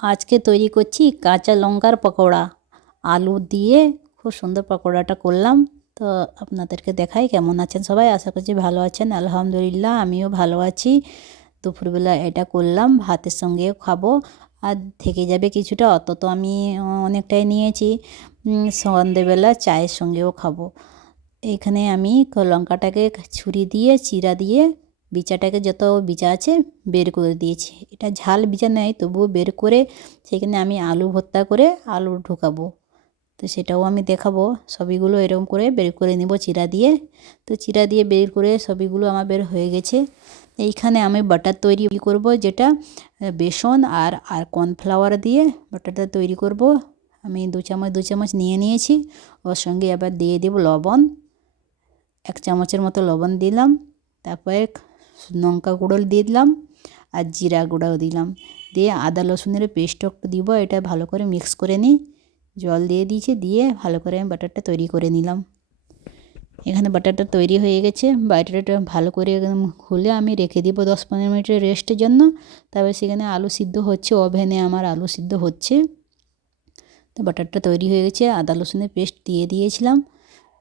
আজকে তৈরি করছি কাঁচা লঙ্কার পকোড়া। আলু দিয়ে খুব সুন্দর পকোড়াটা করলাম। তো আপনাদেরকে দেখাই কেমন আছেন সবাই। আশা করছি ভালো আছেন। আলহামদুলিল্লাহ আমিও ভালো আছি। দুপুরবেলা এটা করলাম, ভাতের সঙ্গেও খাবো। আর থেকে যাবে কিছুটা, অত তো আমি অনেকটাই নিয়েছি। সন্ধেবেলা চায়ের সঙ্গেও খাবো। এইখানে আমি লঙ্কাটাকে ছুরি দিয়ে চিরা দিয়ে বিচাটাকে যত বিচা আছে বের করে দিয়েছি। এটা ঝাল বিচা নেয়, তবুও বের করে সেখানে আমি আলু ভর্তা করে আলু ঢুকাবো। তো সেটাও আমি দেখাবো। সবইগুলো এরকম করে বের করে নিব চিরা দিয়ে। তো চিরা দিয়ে বের করে সবইগুলো আমার বের হয়ে গেছে। এইখানে আমি বাটার তৈরি করব, যেটা বেসন আর কর্নফ্লাওয়ার দিয়ে বাটারটা তৈরি করব। আমি দু চামচ নিয়ে নিয়েছি। ওর সঙ্গে আবার দিয়ে দেব লবণ, 1 চামচের মতো লবণ দিলাম। তারপরে লঙ্কা গুঁড়ো দিয়ে দিলাম আর জিরা গুঁড়াও দিলাম। দিয়ে আদা রসুনের পেস্টও একটু দিব। এটা ভালো করে মিক্স করে নিই। জল দিয়ে দিয়েছি, দিয়ে ভালো করে আমি বাটারটা তৈরি করে নিলাম। এখানে বাটারটা তৈরি হয়ে গেছে। বাটারটা ভালো করে খুলে আমি রেখে দিব 10-15 মিনিটের রেস্টের জন্য। তারপরে সেখানে আলু সিদ্ধ হচ্ছে, ওভেনে আমার আলু সিদ্ধ হচ্ছে। তো বাটারটা তৈরি হয়ে গেছে। আদা রসুনের পেস্ট দিয়ে দিয়েছিলাম।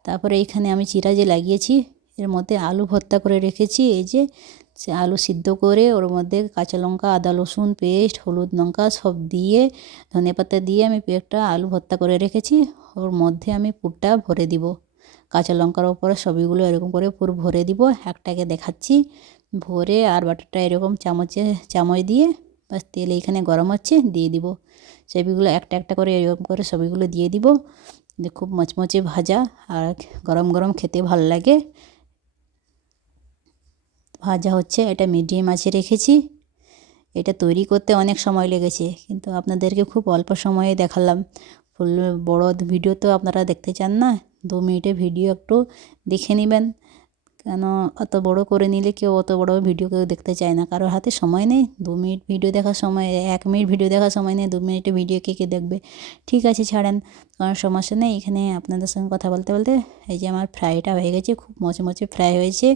তারপরে এইখানে আমি চিরা যে লাগিয়েছি এর মধ্যে আলু ভর্তা করে রেখেছি। এই যে সে আলু সিদ্ধ করে ওর মধ্যে কাঁচা লঙ্কা, আদা রসুন পেস্ট, হলুদ লঙ্কা সব দিয়ে, ধনেপাতা দিয়ে আমি একটা আলু ভর্তা করে রেখেছি। ওর মধ্যে আমি পুরটা ভরে দিব। কাঁচা লঙ্কার ওপরে সবইগুলো এরকম করে পুরো ভরে দিব। একটাকে দেখাচ্ছি ভরে, আর বাটারটা এরকম চামচ দিয়ে, বাস তেল এইখানে গরম হচ্ছে দিয়ে দিব। সবইগুলো একটা একটা করে এরকম করে সবইগুলো দিয়ে দিব। খুব মচমচে ভাজা, আর গরম গরম খেতে ভালো লাগে। ভাজা হচ্ছে, এটা মিডিয়াম আঁচে রেখেছি। এটা তৈরি করতে অনেক সময় লেগেছে, কিন্তু আপনাদেরকে খুব অল্প সময়ে দেখালাম। ফুল বড় ভিডিও তো আপনারা দেখতে চান না, 2 মিনিটের ভিডিও একটু দেখে নেবেন। কেন অত বড় করে নিলে কেউ অত বড় ভিডিও কেউ দেখতে চায় না, কারোর হাতে সময় নেই। 2 মিনিট ভিডিও দেখার সময়, 1 মিনিট ভিডিও দেখার সময় নেই, 2 মিনিটের ভিডিও কে দেখবে। ঠিক আছে, ছাড়েন, কোনো সমস্যা নেই। এখানে আপনাদের সঙ্গে কথা বলতে বলতে এই যে আমার ফ্রাইটা হয়ে গেছে, খুব মচমচে ফ্রাই হয়েছে।